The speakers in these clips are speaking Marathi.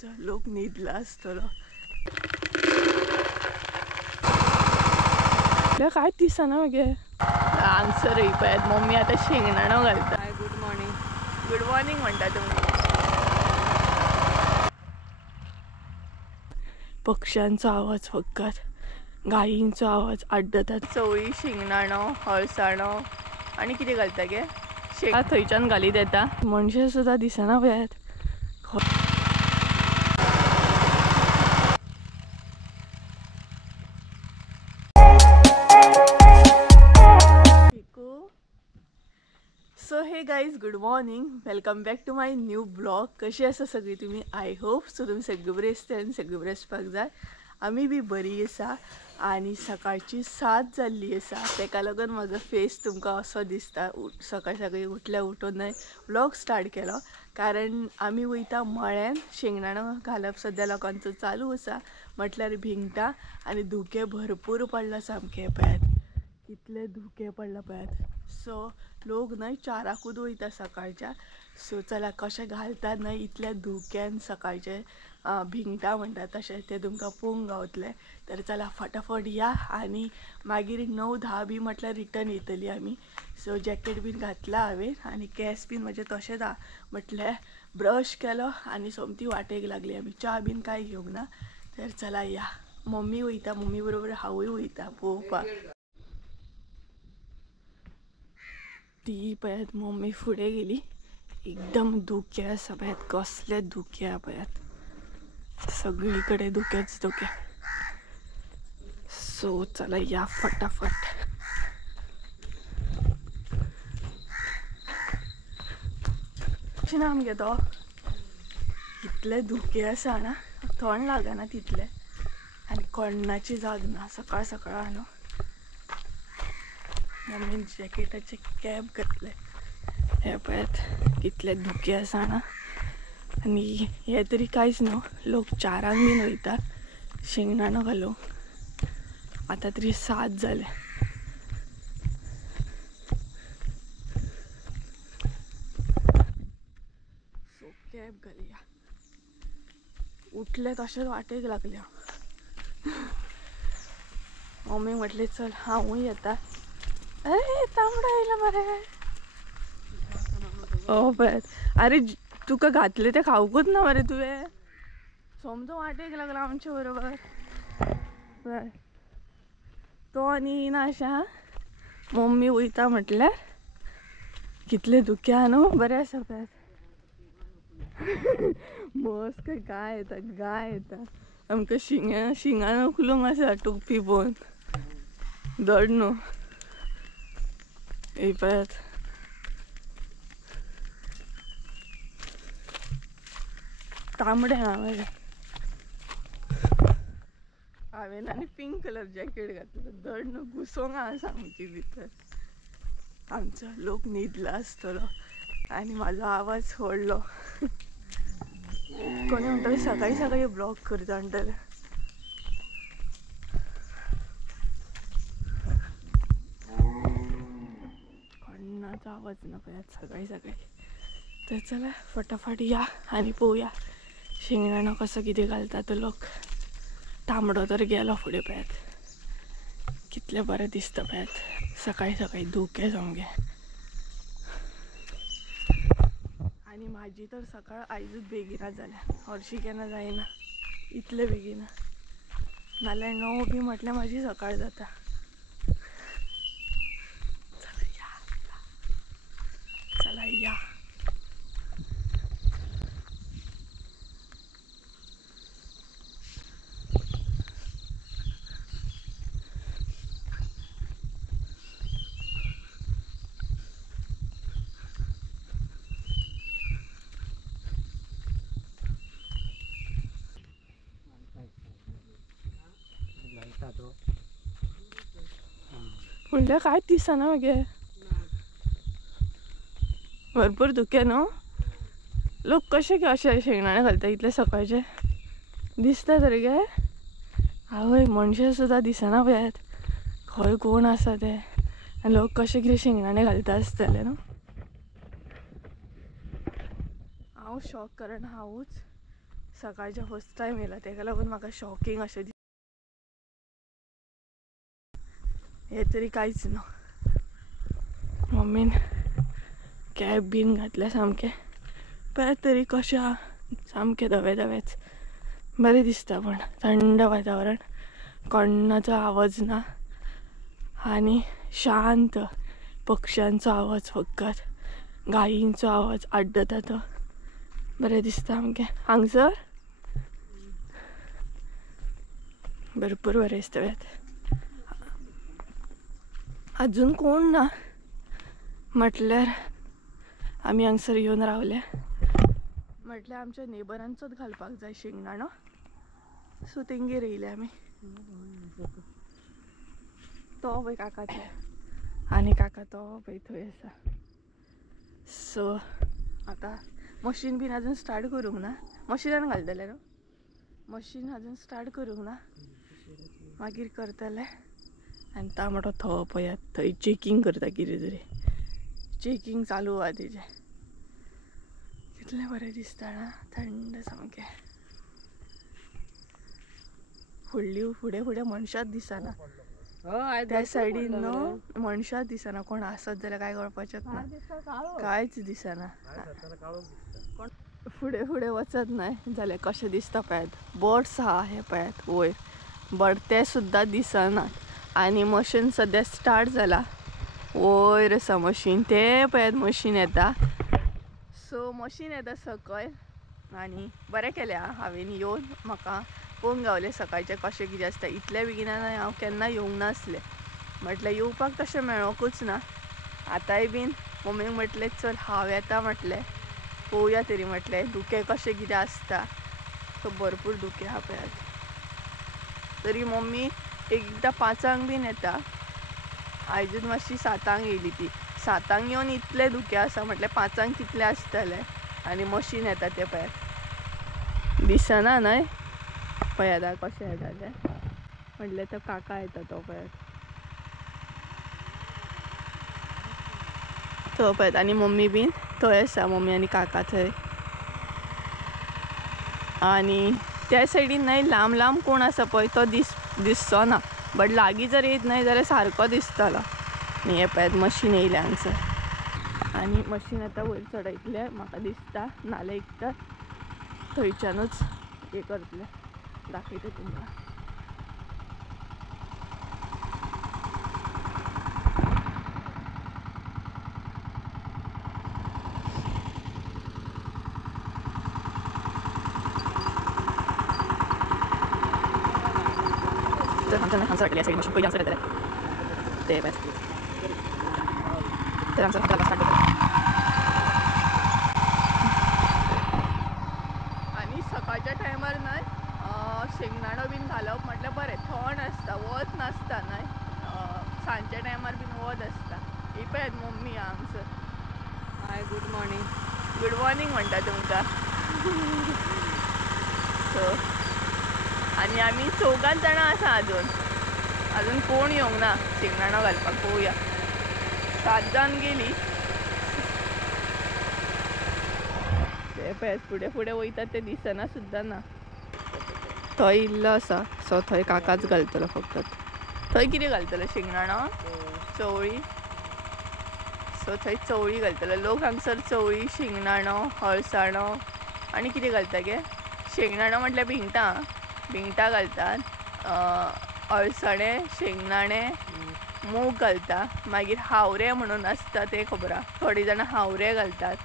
लोक न्हिदला आसतलो. काय दिसना मगे हांगसर पळयात मम्मी आता शेंगदाणो घालता. गुड मॉर्निंग म्हणटा तुमी. पक्ष्यांचो आवाज फकत, गायींचो आवाज आड्डतात. चवळी, शेंगदाणो, हळसाणो आणि कितें घालता गे शेंगा थंयच्यान घालीत येता. मनशां सुद्दां दिसना पळयात. So hey guys, good morning, welcome back to my new blog. कशी आसा सगळी तुमी? आय होप सो तुमी सगळे बरे आसता आनी सगळे बरे आसपाक जाय. आमी बी बरी आसा आनी सकाळची 7 जाल्ली आसा. तेका लागून म्हजो फेस तुमकां असो दिसता. सकाळी सकाळी उठल्या उठून व्लॉग स्टार्ट केलो कारण आमी वयता मळ्यान. शेंगदाणो घालप सद्या लोकांचो चालू आसा, म्हटल्यार भिंगटा आनी धुके भरपूर पडला सामके. पळयात कितले धुके पडला पळयात. सो लोक न्हय 4कूच वयता सकाळच्या. सो चला कशें घालतात न्हय इतल्या धुक्यान सकाळचे भिंगटा म्हणटा तशें ते तुमकां पळोवंक गावतलें. तर चला फटाफट या आनी मागीर 9-10 बी म्हटल्यार रिटर्न येतली आमी. सो जॅकेट बीन घातला हांवें आनी केस बीन म्हजे तशेंच आहा, म्हटल्यार ब्रश केलो आनी सोमती वाटेक लागली आमी. च्या बीन कांय घेवंक ना. तर चला या. मम्मी वयता, मम्मी बरोबर हांवूय वयता पळोवपाक. ती पळयात मम्मी फुडें गेली. एकदम धुके आसा पळयात, कसले धुके आहा पळयात. सगळी कडेन धुकेच धुके. सो चला या फटाफट. ना आमगे तो इतले धुके आसा ना, थंड लागना तितले आनी कोण्णाची जाग ना. सकाळ सकाळ न्हू. मम्मीन जॅकेटाचे कॅप घातले. हे पळयात कितले धुके आसा ना. आनी हे तरी कांयच न्हू, लोक 4 बीन वयता शेंगदाणो घालूंक. आतां तरी 7 जाले. सो कॅप घालया. उठले तशेंच वाटेक लागले. मम्मी म्हटले चल हांवूय येता. अरे तांबडो येयला मरे. ओ पळयात. अरे तुका घातले ते खावकूच ना मरे तुवें. समजो वाटेक लागला आमच्या बरोबर. तो आनी येना अशा. मम्मी वयता म्हटल्यार कितले धुके आहा न्हू. बरें आसा पळयात. मस काय गाय येता, गाय येता. आमकां शिंगान उखलूंक आसा टोपी पळोवन. धड न्हू. हे पळयात तांबडे हांवें आनी पिंक कलर जॅकेट घातलं. धड न्हू घुसोंक आहा सामकी भितर. आमचो लोक न्हिदला आसतलो आनी म्हाजो आवाज सोडलो. कोणी म्हणटले सकाळी सकाळी ब्लॉग करता म्हणटले. कोणाचा आवाज ना पळयात सकाळी सकाळी. तर चला फटाफट या आनी पळोवया शेंगदाणो कसो कितें घालता तो लोक. तांबडो तर गेलो फुडें पळयात. कितले बरें दिसता पळयात सकाळी सकाळी धुके सामके. आनी म्हाजी तर सकाळ आयजूच बेगिना जाल्या. हरशी केन्ना जायना इतले बेगिना. नाल्यार 9 बी म्हटल्यार म्हाजी सकाळ जाता. चला या. फुडल्या कांयच दिसना मगे. भरपूर धुके न्हू. लोक कशे अशे शेंगदाणे घालता इतले सकाळचे. दिसता तरी गे. आवय मनशां सुद्दां दिसना पळयात. खंय कोण आसा ते आनी लोक कशे कितें शेंगदाणे घालता आसतले न्हू. हांव शॉक कारण हांवूच सकाळच्या फर्स्ट टाइम येयला तेका लागून म्हाका शॉकिंग अशें हे तरी कांयच ना. मम्मीन कॅब बीन घातल्या सामकें पळय तरी कशें आहा सामकें धवे धवेच बरें दिसता. पण थंड वातावरण, कोणाचो आवाज ना आनी शांत, पक्ष्यांचो आवाज फकत, गायींचो आवाज आड्डता तो बरें दिसता सामकें. हांगसर भरपूर बरें दिसता. अजून कोण ना म्हटल्यार आमी हांगसर येवन रावले. म्हटल्यार आमच्या नेबरांचोच घालपाक जाय शेंगदाणो, सो तेंगेर येयले आमी. तो पळय काकाचे आनी काका तो पळय थंय आसा. सो आतां मशीन बीन अजून स्टार्ट करूंक ना, मशिनान घालतले न्हू, मशीन अजून स्टार्ट करूंक ना, मागीर करतले. आनी तांबडो थो पळयात थंय चेकींग करता, कितें तरी चेकींग चालू आहा तेजें. कितलें बरें दिसता ना, थंड सामकें. फुडली फुडें फुडें मनशाच दिसना, त्या सायडीन न्हू मनशाच दिसना. कोण आसत जाल्यार काय कळपाचेंच ना, कांयच दिसना. फुडें फुडें वचत नाही जाल्यार कशें दिसता पळयात. बर्ड्स आहा हे पळयात वयर, बट ते सुद्दां दिसना. आनी मशीन सद्या स्टार्ट जाला, वयर आसा मशीन, ते पळयात मशीन येता. सो मशीन येता सकयल. आनी बरें केलें हांवें येवन, म्हाका पळोवंक गावलें सकाळचें कशें कितें आसता. इतल्या बेगिनान हांव केन्ना येवंक नासलें, म्हटल्यार येवपाक तशें मेळोकूच ना. आतांय बीन मम्मीक म्हटलें चल हांव येता, म्हटलें पळोवया तरी, म्हटलें धुकें कशें कितें आसता. सो भरपूर धुकें आहा पळयात. तरी मम्मी एकदां 5 बीन येता, आयजूच मातशी 7 येयली ती. 7 येवन इतले धुकें आसा, म्हटल्यार 5 कितले आसतले. आनी मशीन येता ते पळयात दिसना न्हय. पळयात कशें येता तें, म्हटलें तो काका येता तो पळयात, तो पळयात. आनी मम्मी बीन थंय आसा, मम्मी आनी काका थंय. आनी त्या सायडीन न्हय लांब लांब कोण आसा पळय तो दिसचो ना, बट लागीं जर येयत न्हय जाल्यार सारको दिसतलो. आनी हे पळयात मशीन येयल्या हांगसर. आनी मशीन आतां वयर चडयतले म्हाका दिसता, नाल्यार एक तर थंयच्यानूच हे करतले. दाखयता तुमकां. तर हांगसर हाडटले सायडीन मशीन, पयलीं हांगसर येतले ते पळयात. तर हांगसर स्टार्ट करतले. आनी सकाळच्या टायमार न्हय शेंगदाणो बीन घालप म्हटल्यार बरें, थंड आसता, वत नासता न्हय. सांजच्या टायमार बीन वत आसता. ही पळयात मम्मी हांगसर. हाय, गूड मॉर्निंग. गूड मॉर्निंग म्हणटा तुमकां. सो आनी आमी 4 जाणां आसा अजून कोण येवंक ना शेंगदाणो घालपाक. पळोवया, 7 जावन गेली. ते पळयात फुडें फुडें वयतात ते दिसना सुद्दां ना. थंय इल्लो आसा, सो थंय काकाच घालतलो फकत. थंय कितें घालतलो शेंगदाणो, चवळी. सो थंय चवळी घालतलो लोक हांगसर. चवळी, शेंगदाणो, हळसाणो आनी कितें घालता गे. शेंगदाणो म्हटल्यार भिंगटां घालतात, अळसाणे, शेंगदाणे, मूग घालता. मागीर हावरे म्हणून आसता ते खबर आहा, थोडी जाणां हावरे घालतात.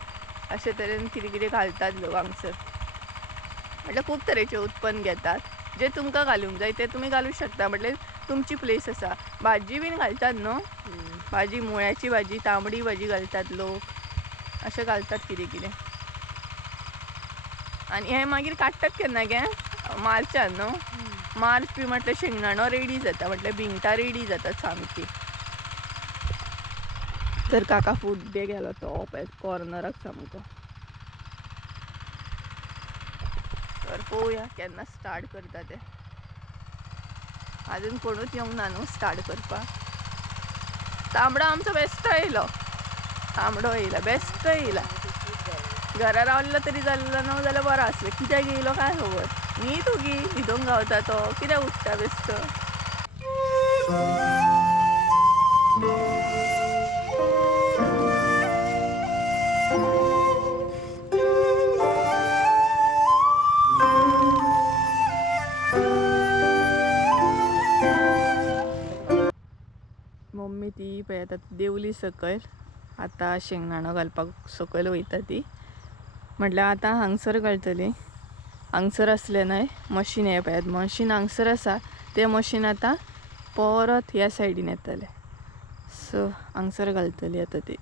अशे तरेन कितें कितें घालतात लोक हांगसर. म्हटल्यार खूब तरेचे उत्पन्न घेतात. जे तुमकां घालूंक जाय ते तुमी घालूंक शकता, म्हटल्यार तुमची प्लेस आसा. भाजी बीन घालतात न्हू, भाजी, मुळ्याची भाजी, तांबडी भाजी घालतात लोक, अशें घालतात कितें कितें. आनी हें मागीर काडटात केन्ना गे, मार्चान न्हू. मार्च बी म्हटल्यार शेंगदाणो रेडी जाता, म्हटल्यार भिंगटां रेडी जातात सामकी. तर काका फुड्डे गेलो तो पळयात कॉर्नराक सामको. तर पळोवया केन्ना स्टार्ट करता ते. अजून कोणूच येवंक ना न्हू स्टार्ट करपाक. तांबडो आमचो बेश्टो येयलो, तांबडो येयला, बेश्टो येयला, घरा रावलेलो तरी जाल्लो न्हू जाल्यार बरो आसलें. कित्याक येयलो काय खबर. न्ही तुगी न्हिदूंक गावता तो कित्याक उठता बेश्टो. मम्मी ती पळय आतां देवली सकयल आतां शेंगदाणो घालपाक सकयल वयता ती. म्हटल्यार आतां हांगसर घालतली. हांगसर आसलें न्हय मशीन हें पळयात मशीन हांगसर आसा तें मशीन आतां परत ह्या सायडीन येतलें. सो हांगसर घालतली आतां ती.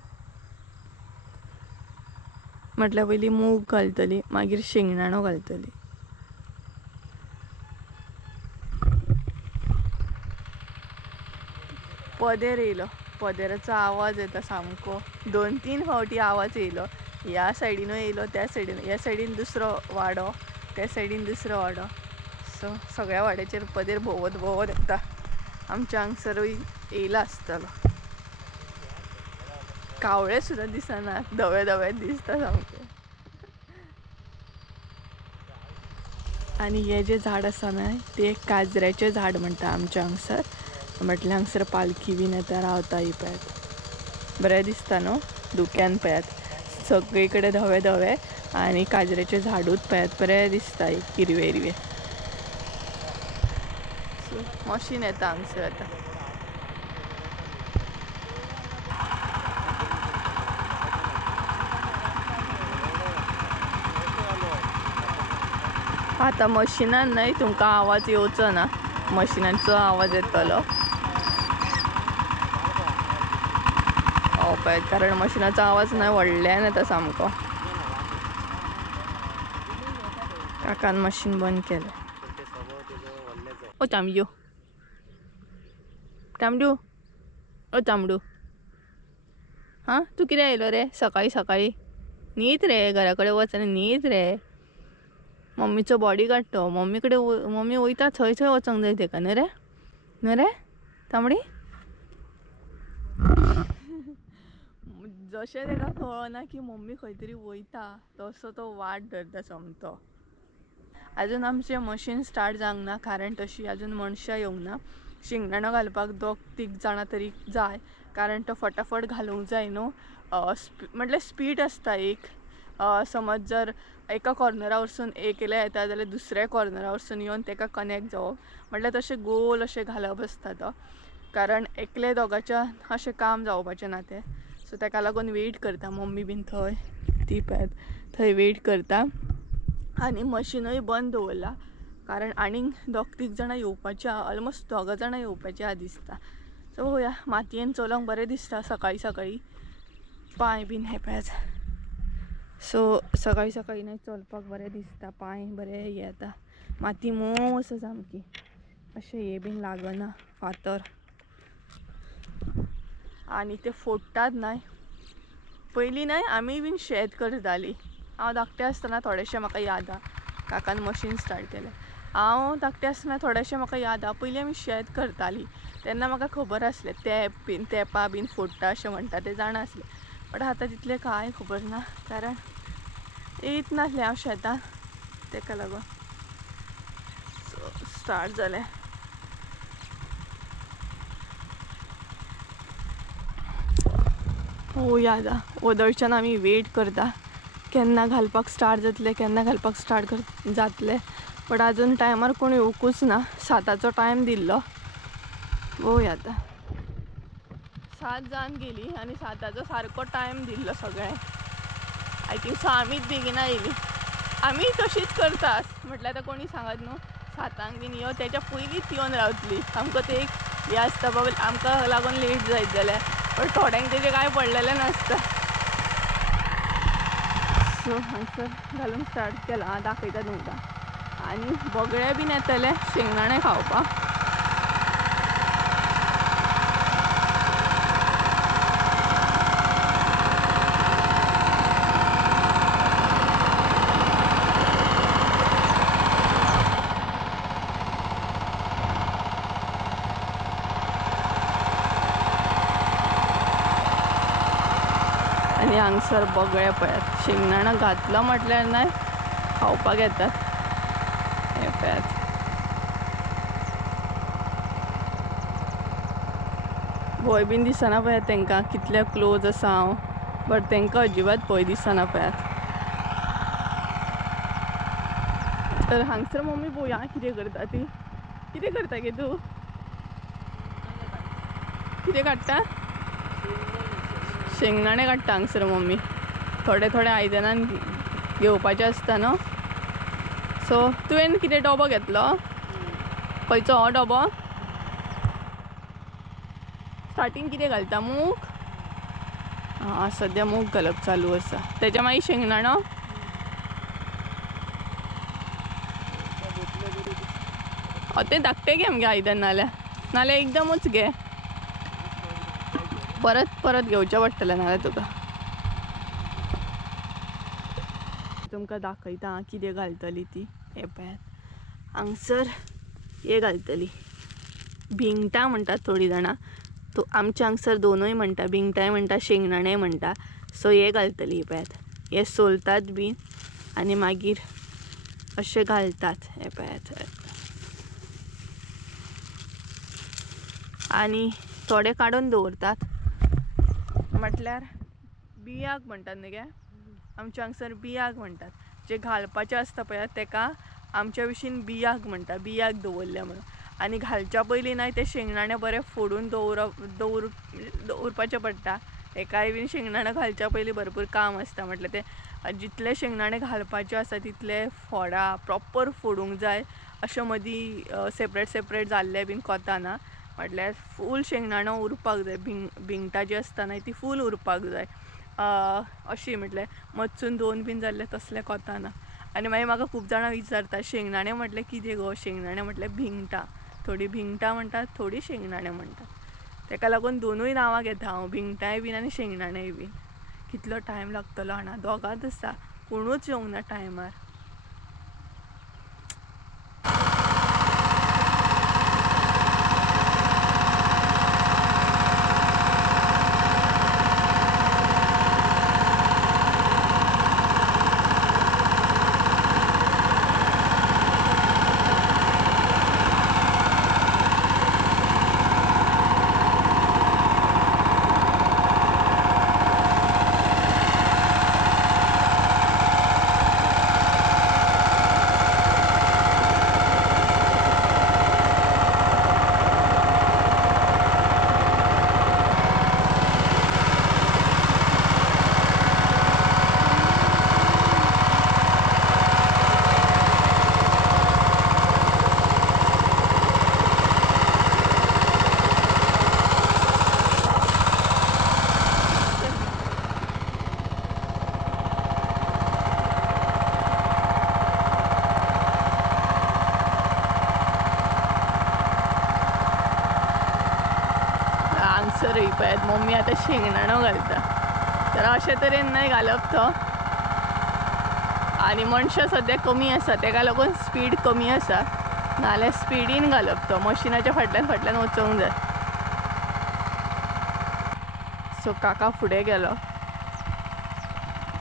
म्हटल्यार पयलीं मूग घालतली मागीर शेंगदाणो घालतली. पदेर येयलो. पदेराचो आवाज येता सामको. 2-3 फावटी आवाज येयलो. ह्या सायडीनूय येयलो त्या सायडीन. ह्या सायडीन दुसरो वाडो त्या सायडीन दुसरो वाडो. सो सगळ्या वाड्याचेर पदेर भोंवत भोंवत येता. आमच्या हांगसरूय येयलो आसतलो. कावळे सुद्दां दिसना धवे धवे दिसता सामके. आनी हे जे झाड आसा न्हय ते काजऱ्याचें झाड म्हणटा आमच्या हांगसर. म्हटल्यार हांगसर पालखी बीन येता रावता ही पळयात. बरें दिसता न्हू धुक्यान पळयात सगळे कडेन धवे धवे आनी काजऱ्याचें झाडूच पळयात बरें दिसता हिरवें हिरवें. सो मशीन येता हांगसर आतां. आतां मशिनान न्हय तुमकां आवाज येवचो ना. मशिनाचो आवाज येतलो. पळय कारण मशिनाचो आवाज न्हय व्हडल्यान येता सामको. काकान मशीन बंद केलें. ओ तांबड्यो तांबड्यो ओ तांबडू हां तूं कितें आयलो रे सकाळी सकाळी. न्हीद रे घरा कडेन वच आनी न्हीद रे. मम्मीचो बॉडी गार्ड तो. मम्मी कडेन मम्मी वयता थंय थंय वचोंक जाय तेका न्ही रे. न्ही रे तांबडी. जशें तेका कळना की मम्मी खंय तरी वयता तसो तो वाट धरता सोमतो. आजून आमचें मशीन स्टार्ट जावंक ना कारण तशी आजून मनशां येवंक ना. शेंगदाणो घालपाक 2-3 जाणां तरी जाय कारण तो फटाफट घालूंक जाय न्हू. म्हटल्यार स्पीड आसता एक. समज जर एका कॉर्नरा वरसून एकल्या येता जाल्यार दुसऱ्या कॉर्नरा वरसून येवन तेका कनेक्ट जावप. म्हटल्यार तशें गोल अशें घालप आसता तो कारण एकले दोगाच्या अशें काम जावपाचें ना तें. सो तेका लागून वेट करता मम्मी बीन थंय ती पळयात थंय वेट करता. आनी मशिनूय बंद दवरला कारण आनीक 2-3 जाणां येवपाची आहा. ऑलमोस्ट 2 जाणां येवपाची आहा दिसता. सो पळोवया मातयेन चलोवंक बरें दिसता सकाळी सकाळी. पांय बीन हे पळयात. सो सकाळी सकाळी न्हय चलपाक बरें दिसता. पांय बरें हे येता. माती मोव आसा सामकी. अशें हे बीन लागना फातर. आनी ते फोडटात न्हय. पयलीं न्हय आमी बीन शेत करतालीं. हांव धाकटें आसतना थोडेशें म्हाका याद आहा. काकान मशीन स्टार्ट केलें. हांव धाकटें आसतना थोडेशें म्हाका याद आहा पयलीं आमी शेत करतालीं तेन्ना म्हाका खबर आसलें तेंपां बीन फोडटा अशें म्हणटा तें जाणा आसलें. बट आतां तितलें कांय खबर ना कारण येयत नासलें हांव शेतान तेका लागून. स्टार्ट जालें. याद आहा वदळच्यान आमी वेट करता केन्ना घालपाक स्टार्ट जातलें केन्ना घालपाक स्टार्ट जातलें. बट आजून टायमार कोण येवंकूच ना. 7 टायम दिल्लो. पळोवया आतां 7 जावन गेली आनी 7 सारको टायम दिल्लो सगळें. आय थिंक सो आमीच बेगिना येयली. आमी तशीच करतात म्हटल्यार आतां कोणी सांगत न्हू 7 बीन यो तेच्या पयलींच येवन रावतली. आमकां ते एक हे आसता बाबा आमकां लागून लेट जायत जाल्यार. पण थोड्यांक तेजें कांय पडलेलें नासता. सो हांगसर घालूंक स्टार्ट केलां. हांव दाखयता तुमकां. आनी बगळे बीन येतले शेंगदाणे खावपाक. हांगसर बगळे पळयात शेंगदाणा घातलं म्हटल्यार नाही खावपाक येतात. हे पळयात भंय बीन दिसना पळयात तांकां कितले क्लोज आसा हांव, बट तांकां अजिबात भंय दिसना पळयात. तर हांगसर मम्मी पळोवया कितें करता ती. कितें करता गे तूं? कितें काडटा? शेंगदाणे काडटा हांगसर मम्मी. थोडे थोडे आयदनान घेवपाचें आसता न्हू. सो तुवें कितें डबो घेतलो? खंयचो हो डबो? स्टार्टींग कितें घालता? मूग? हां सद्या मूग घालप चालू आसा. तेच्या मागीर शेंगदाणो. तें धाकटें घे मगे आयदन नाल्यार एकदमच घे. परत परत घेवचें पडटलें नाल्यार तुका. तुमकां दाखयता कितें घालतली ती. हे पळयात हांगसर हे घालतली भिंगटां म्हणटात थोडीं जाणां. तो आमच्या हांगसर दोनूय म्हणटा, भिंगटांय म्हणटा शेंगदाणेय म्हणटा. सो हे घालतली पळयात. हे सोलतात बीन आनी मागीर अशें घालतात. हे पळयात आनी थोडे काडून दवरतात म्हटल्यार बियाक म्हणटात न्ही गे. आमच्या हांगसर बियाक म्हणटात. जे घालपाचें आसता पळयात तेका आमच्या भशेन बियाक म्हणटा. बियाक दवरल्या म्हणून. आनी घालच्या पयलीं नाय ते शेंगदाणे बरे फोडून दवरपाचे पडटा. एकाय बीन शेंगदाणे घालच्या पयलीं भरपूर काम आसता. म्हटल्यार ते जितले शेंगदाणे घालपाचे आसा तितले फोडा प्रॉपर फोडूंक जाय. अशें मदीं सेपरेट जाल्ले बीन कोताना. म्हटल्यार फूल शेंगदाणो उरपाक जाय. भिंगटां जी आसता न्हय ती फूल उरपाक जाय. अशी म्हटल्यार मदसून दोन बीन जाल्ले तसले कोताना. आनी मागीर म्हाका खूब जाणां विचारता शेंगदाणे म्हटल्यार कितें गो? शेंगदाणे म्हटल्यार भिंगटां. थोडीं भिंगटां म्हणटात, थोडीं शेंगदाणे म्हणटात. तेका लागून दोनूय नांवां घेता हांव, भिंगटांय बीन आनी शेंगदाणेय बीन. कितलो टायम लागतलो हांगा दोगांच आसा, कोणूच येवंक ना टायमार. हांगसर पळयात मम्मी आतां शेंगदाणो घालता. तर अशे तरेन न्हय घालप तो. आनी मनशां सद्या कमी आसा तेका लागून स्पीड कमी आसा. नाल्यार स्पिडीन घालप तो. मशिनाच्या फाटल्यान वचोंक जाय. सो काका फुडें गेलो.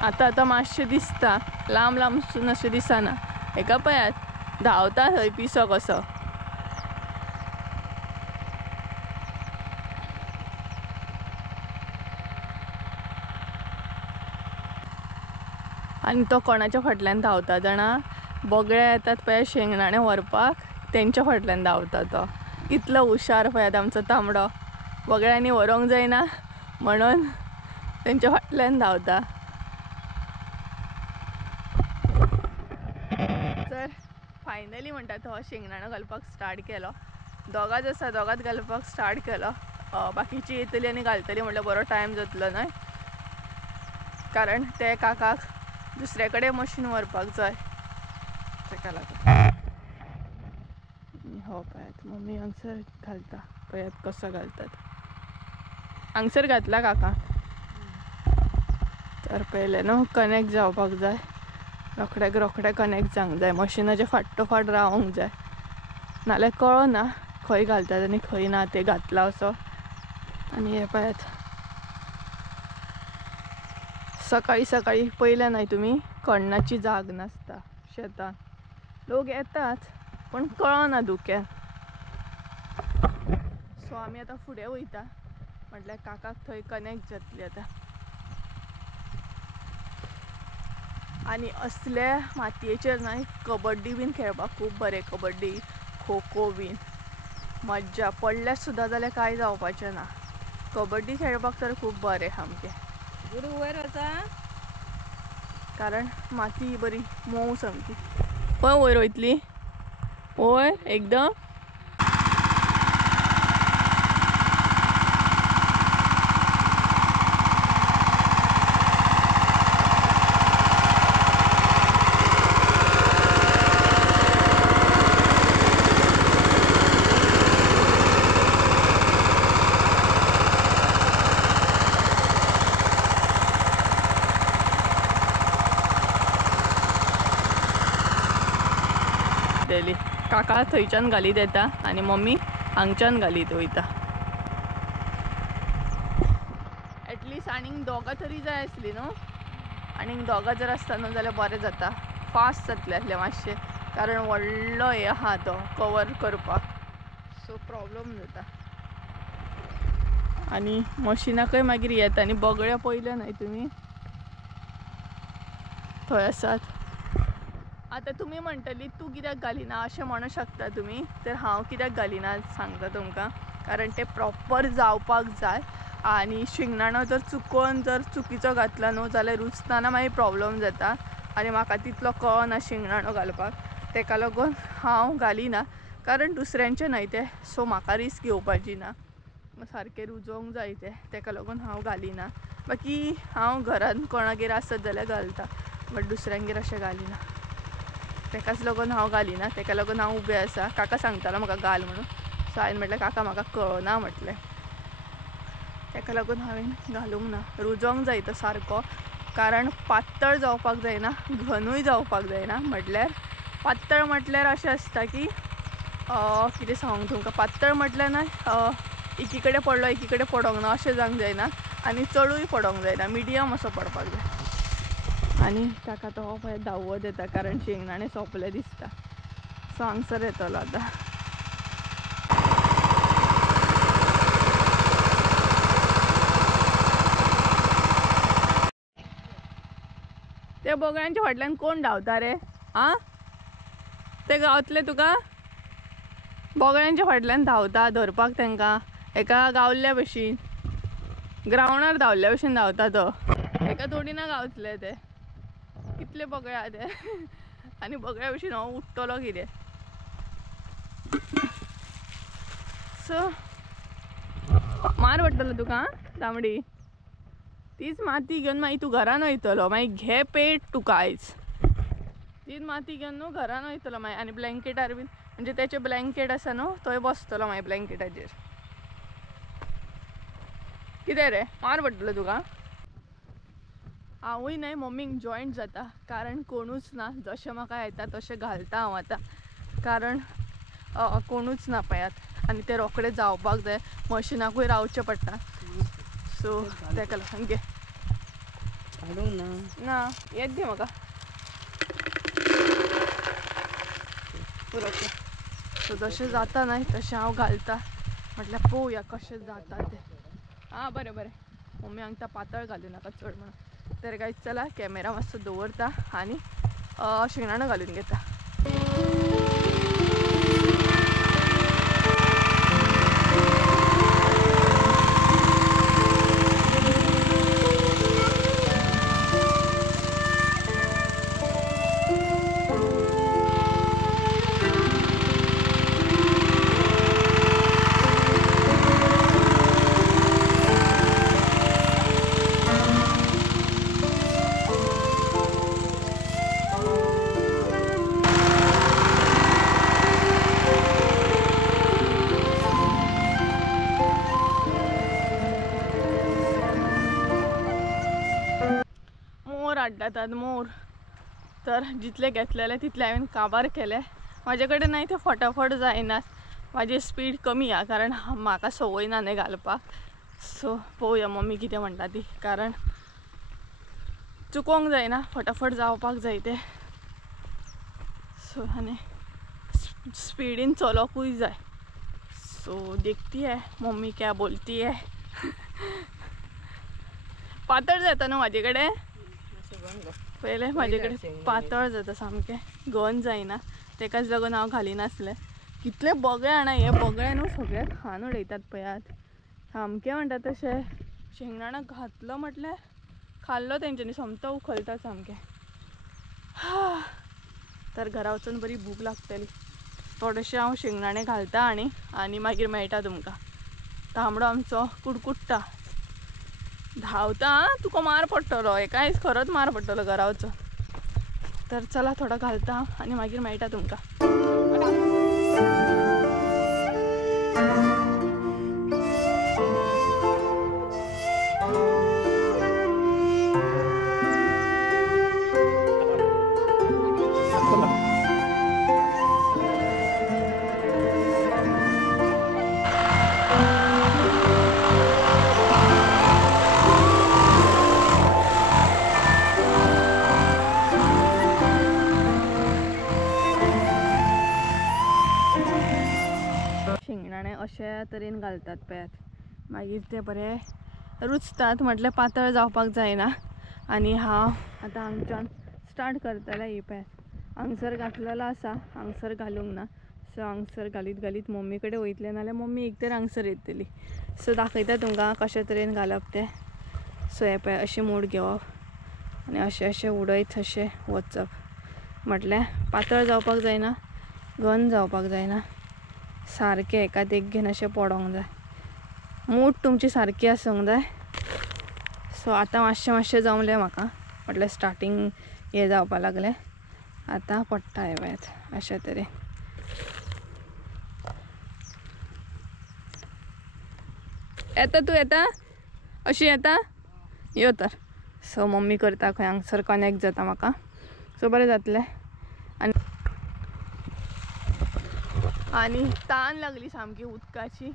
आतां मातशें दिसता लांब लांबसून अशें दिसना. हेका पळयात धांवता थंय पिसो कसो. आनी तो कोणाच्या फाटल्यान धांवता जाणा? बोगळे येतात पळय शेंगदाणे व्हरपाक तेंच्या फाटल्यान धांवता तो. कितलो हुशार पळयात आमचो तांबडो. बोगळ्यांनी व्हरोंक जायना म्हणून तेंच्या फाटल्यान धांवता. तर फायनली म्हणटा तो शेंगदाणो घालपाक स्टार्ट केलो. दोगांच आसा, दोगांच घालपाक स्टार्ट केलो. बाकीची येतली आनी घालतली म्हटल्यार बरो टायम जातलो न्हय. कारण ते काकाक दुसरे कडेन मशीन व्हरपाक जाय तेका लागून. हो पळयात मम्मी हांगसर घालता. पळयात कसो घालतात. हांगसर घातला काका. तर पयलें न्हू कनेक्ट जावपाक जाय. रोखडें कनेक्ट जावंक जाय. मशिनाचे फाटोफाट रावंक जाय. नाल्यार कळना खंय घालतात आनी खंय ना ते घातला असो. आनी हे पळयात सकाळी सकाळी पयल्या नाही तुम्ही कण्णाची जाग नासता शेतान. लोक येतात पण कळना धुक्यान. सो आम्ही आता फुडें वयता म्हटल्यार काकाक थंय कनेक्ट जातली आता. आणि असल्या मातयेचेर न्हय कबड्डी बीन खेळपाक खूब बरें. कबड्डी खो खो बीन मज्जा. पडल्यार सुद्दां जाल्यार कांय जावपाचें ना. कबड्डी खेळपाक तर खूब बरें सामकें. गुरू वयर वचा कारण माती बरी मोव सामकी. पळय वयर वयतली पळय एकदम. काका थंयच्यान घालीत येता आनी मम्मी हांगच्यान घालीत वयता. एटलिस्ट आनीक दोगां तरी जाय आसली न्हू. आनीक दोगां जर आसता न्हू जाल्यार बरें जाता. फास्ट जातलें आसलें मातशें कारण व्हडलो हे आहा तो कवर करपाक. सो प्रॉब्लम जाता. आनी मशिनाकय मागीर येता. आनी बगड्या पयल्या न्हय तुमी थंय आसात. आता तुम्ही म्हणटली तू कित्याक घालिना अशें म्हणूं शकता तुमी. तर हांव कित्याक घालिना सांगता तुमकां. कारण ते प्रॉपर जावपाक जाय. आनी शिंगणाणो जर चुकोन जर चुकीचो घातला न्हू जाल्यार रुचतना मागीर प्रॉब्लम जाता. आनी म्हाका तितलो कळना शिंगणाणो घालपाक. तेका लागून हांव घालिना कारण दुसऱ्यांचें न्हय तें. सो म्हाका रिस्क घेवपाची ना. सारकें रुजोवंक जाय तें. तेका लागून हांव घालिना. बाकी हांव घरान कोणागेर आसत जाल्यार घालता बट दुसऱ्यांगेर अशें घालिना. तेकाच लागून हांव घालिना. तेका लागून हांव उबें आसा. काका सांगतालो म्हाका घाल म्हणून. सो हांवें म्हटलें काका म्हाका कळना म्हटलें. तेका लागून हांवें घालूंक ना. रुजोवंक जाय तो सारको. कारण पातळ जावपाक जायना घनूय जावपाक जायना. म्हटल्यार पातळ म्हटल्यार अशें आसता की कितें सांगूंक तुमकां. पातळ म्हटल्यार ना एकी कडेन पडलो एकी कडेन पडोंक ना अशें जावंक जायना. आनी चडूय पडोंक जायना. मिडियम असो पडपाक जाय. आनी ताका तो पळय धांवत येता कारण शेंगदाणे सोंपले दिसता. सो हांगसर येतलो आतां. ते बोगळ्यांच्या फाटल्यान कोण धांवता रे. आं ते गावतले तुका. बोगळ्यांच्या फाटल्यान धांवता धरपाक तांकां. एका गावल्ल्या भशेन ग्रावंडार धांवल्ल्या भशेन धांवता तो. एका थोडी ना गावतले ते. कितले बोगळे आहा ते. आनी बोगळ्या भशेन हांव उठतलो कितें. सो मार पडटलो तुका तांबडी. तीच माती घेवन मागीर तूं घरान वयतलो. मागीर घे पेट तुका आयज. तीच माती घेवन न्हू घरान वयतलो मागीर. आनी ब्लँकेटार बीन म्हणजे तेचे ब्लँकेट आसा न्हू थंय बसतलो मागीर ब्लँकेटाचेर. कितें रे मार पडटलो तुका. हांवूय न्हय मम्मीक जॉयंट जाता कारण कोणूच ना. जशें म्हाका येता तशें घालता हांव आतां. कारण कोणूच ना पळयात. आनी तें रोखडें जावपाक जाय. मशिनाकूय रावचें पडटा. सो तेका लागून घे. ना येत दी म्हाका पुरो. सो जशें जाता न्हय तशें हांव घालता. म्हटल्यार पळोवया कशें जाता तें. आं बरें बरें. मम्मी हांगा पातळ घालूं नाका चड म्हणून. तर गायज चला कॅमेरा मातसो दवरता आनी शिंगणाणो घालून घेता. हाडटात मोर. तर जितले घेतलेले तितले हांवें काबार केले. म्हाजे कडेन नाही ते फटाफट जायनात. म्हाजी स्पीड कमी आहा कारण म्हाका संवय ना न्हय घालपाक. सो पळोवया मम्मी कितें म्हणटा ती. कारण चुकोंक जायना, फटाफट जावपाक जाय ते. सो आनी स्पीडीन चलोकूय जाय. सो देखती है मम्मी क्या बोलती है. पातळ जाता न्हू म्हाजे कडेन, पयले म्हाजे कडेन पातळ जाता सामकें, घन जायना, तेकाच लागून हांव घालिनासलें. कितले बगळे जाणा हे बगळे न्हू सगळे खान उडयतात पळयात. सामकें म्हणटा तशें शेंगदाणा घातलो म्हटल्यार खाल्लो तेंच्यांनी सोमतो उखलता सामकें. तर घरा वचून बरी भूक लागतली. थोडेशे हांव शेंगदाणे घालता आनी मागीर मेळटा तुमकां. तांबडो आमचो कुडकुडटा, धांवता. तुका मार पडटलो, हेका खरोच मार पडटलो घरा वचून. तर चला थोडा घालता आनी मागीर मेळटा तुमकां. शेंगदाणे अशा तरेन घालतात पळयात, मागीर ते बरे रुचतात. म्हटल्यार पातळ जावपाक जायना. आनी हांव आतां हांगच्यान स्टार्ट करतलें. ही पळयात हांगसर घातलेलो आसा, हांगसर घालूंक ना. सो हांगसर घालीत घालीत मम्मी कडेन वयतलें, नाल्यार मम्मी एक तर हांगसर येतली. सो दाखयता तुमकां कशे तरेन घालप तें. सो हे पळय अशें मूठ घेवप आनी अशें अशें उडयत अशें वचप. म्हटल्यार पातळ जावपाक जायना, घन जावपाक जायना, सारकें एका देगेन अशें पडोंक जाय. मूठ तुमची सारकी आसूंक जाय. सो आतां मातशें जमलें म्हाका, म्हटल्यार स्टार्टींग हें जावपाक लागलें. आतां पडटा हे पळयात अशे तरेन. येता तूं, येता अशी येता, यो तर. सो मम्मी करता खंय हांगसर कनेक्ट जाता म्हाका. सो बरें जातलें. आनी तान लागली सामकी उदकाची.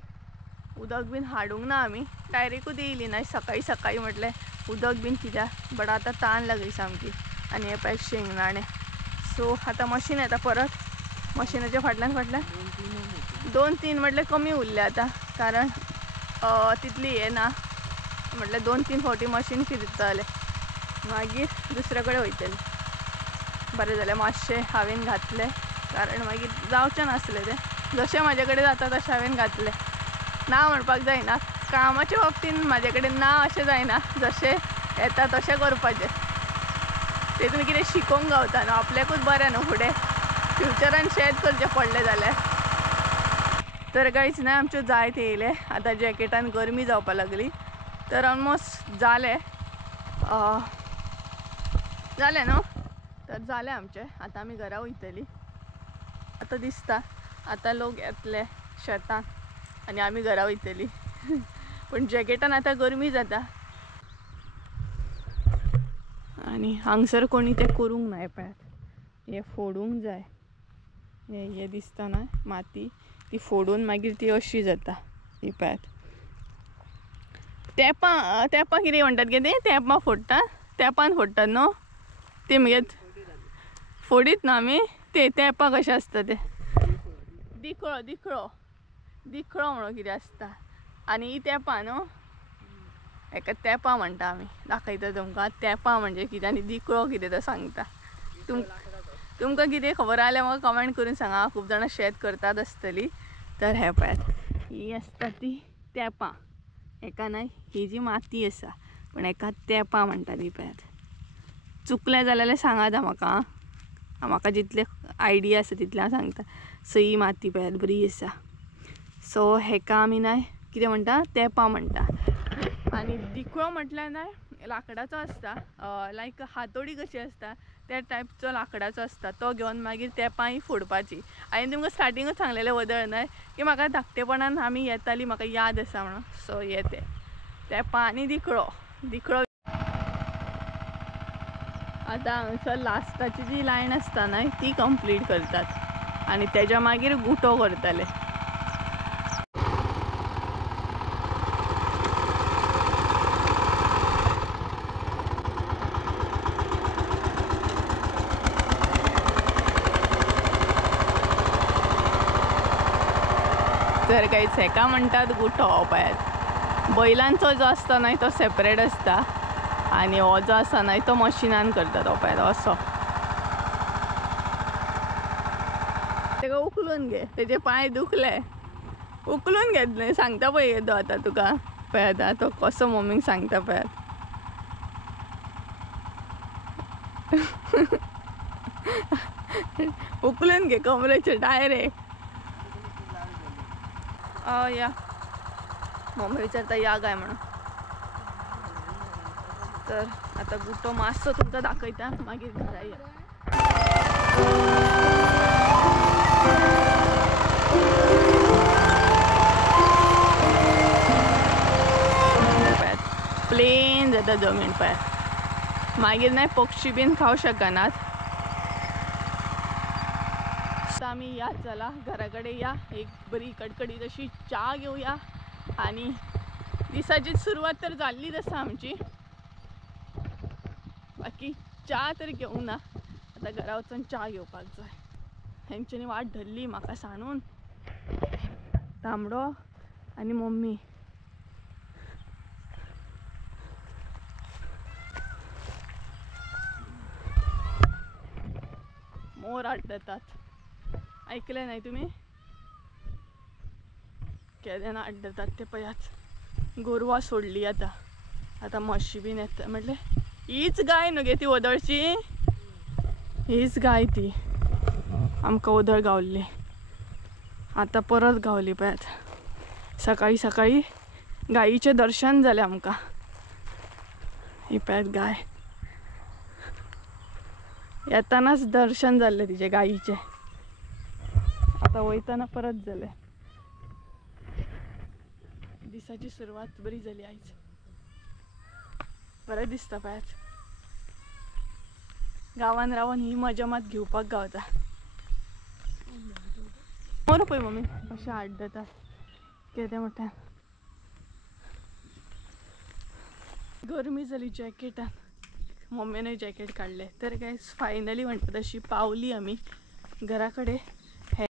उदक बीन हाडूंक ना आमी, डायरेक्टूच येयली ना सकाळी सकाळी म्हटल्यार उदक बीन कित्याक. बट आतां तान लागली सामकी. आनी हे पळय शेंगदाणे. सो आतां मशीन येता परत. मशिनाच्या फाटल्यान 2-3 म्हटल्यार कमी उरले आतां, कारण तितली हे ना. म्हटल्यार 2-3 फावटी मशीन फिरतलें, मागीर दुसरे कडेन वयतली. बरें जालें मातशें हांवें घातलें, कारण मागीर जावचें नासलें तें. जशें म्हाजे कडेन जाता तशें हांवें घातलें. ना म्हणपाक जायना, कामाच्या बाबतीन म्हाजे कडेन ना अशें जायना. जशें येता तशें करपाचें. तेतून कितें शिकोंक गावता न्हू, आपल्याकूच बरें न्हू फुडें फ्युचरान शेत करचें पडलें जाल्यार. तर कांयच ना, आमच्यो जायत येयले. आतां जॅकेटान गरमी जावपाक लागली. तर ऑलमोस्ट जालें न्हू. तर जालें आमचें. आतां आमी घरा वयतलीं. आतां दिसता आतां लोक येतले शेतान आनी आमी घरा वयतलीं. पण जॅकेटान आतां गरमी जाता. आनी हांगसर कोणी तें करूंक ना. पळयात हें फोडूंक जाय. हे दिसता ना माती, ती फोडून मागीर ती अशी जाता. ही पळयात तेंपां कितें म्हणटात गे ते, तेंपां फोडटा, तेंपान फोडटात न्हू ते. मगे फोडीत ना आमी ते तेंपां कशें आसता ते. दिखळो म्हणून कितें आसता. आनी ही तेंपां न्हू, हेका तेंपां म्हणटा आमी. दाखयता तुमकां तेंपां म्हणजे कितें आनी दिखळो कितें तो सांगता. तुमकां कितें खबर आसल्यार म्हाका कमेंट करून सांगा. खूब जाणां शेत करतात आसतलीं. तर हे पळयात ही आसता ती तेंपां. हेका न्हय, ही जी माती आसा पण हेका तेंपां म्हणटात. ही पळयात चुकलें जाल्यार सांगात म्हाका. म्हाका जितले आयडिया आसा तितलें हांव सांगता. सो ही माती पळयात बरी आसा. सो हेका आमी न्हय कितें म्हणटा, तेंपां म्हणटा. आनी दिखळो म्हटल्यार न्हय लाकडाचो आसता, लायक हातोडी कशी आसता त्या टायपचो लाकडाचो आसता. तो घेवन मागीर तेंपां ही फोडपाची. हांवें तुमकां स्टार्टिंगूच सांगलेलें वदळ न्हय की म्हाका धाकटेपणान आमी येतालीं, म्हाका याद आसा म्हणून. सो हे तेंपां आनी दिखळो. आतां हांगसर लास्टाची जी लायन आसता न्हय ती कंप्लीट करतात आनी तेज्या मागीर गुटो करतले. तर काहीच हेका म्हणतात गुठो हो पळयात. बैलांचो जो असता नाही तो सेपरेट असता आणि हो जो आसा नाही तो मशिनान करतात हो पळयात असो. तेका उकलून घे, तेजे पाय दुखले उकलून घेत नाही सांगता पळय येतो आता तुका पळयात तो कसो मम्मीक सांगता पळयात. उकलून घे कमरेचे डायरेक्ट. या मम्मी विचारता या काय म्हणून. तर आता गुटो मातसो तुमकां दाखयता मागीर घरा या. प्लेन जाता जमीन पळयात. मागीर नाही पक्षी बीन खावं शकनात. आम्ही या चला घराकडे या. एक बरी कडकडीत अशी च्या घेऊया आणि दिसाची सुरुवात तर झालीच आसा आमची. बाकी च्या तर घेऊ ना. आता घरा वचून च्या घेवपाक जाय. हेंच्यांनी वाट धरली म्हाका सांडून. तांबडो आणि मम्मी. मोर आड्डतात. ऐकले नाही तुम्ही केद्यान आड्डतात ते पळयात. गोरवां सोडली आता. आता म्हशी बीन येता म्हटले हीच गाय न्हू गे ती वदळची. हीच गाय ती आमकां वदळ गावल्ली. आता परत गावली पळयात. सकाळी सकाळी गायीचे दर्शन जाले आमकां. ही पळयात गाय. येतानाच दर्शन जाल्ले तिचे गायीचे. आता वयताना परत जाले. दिसाची सुरवात बरी जाली आयज. बरें दिसता पळयात. गांवान रावन ही मजा मात घेवपाक गावता. मोर पळय मम्मी कशें आड्डतात केदें मोठ्यान. गरमी जाली जॅकेटान. मम्मीनय जॅकेट काढले. तर काय फायनली म्हणटा तशी पावली आमी घरा कडेन.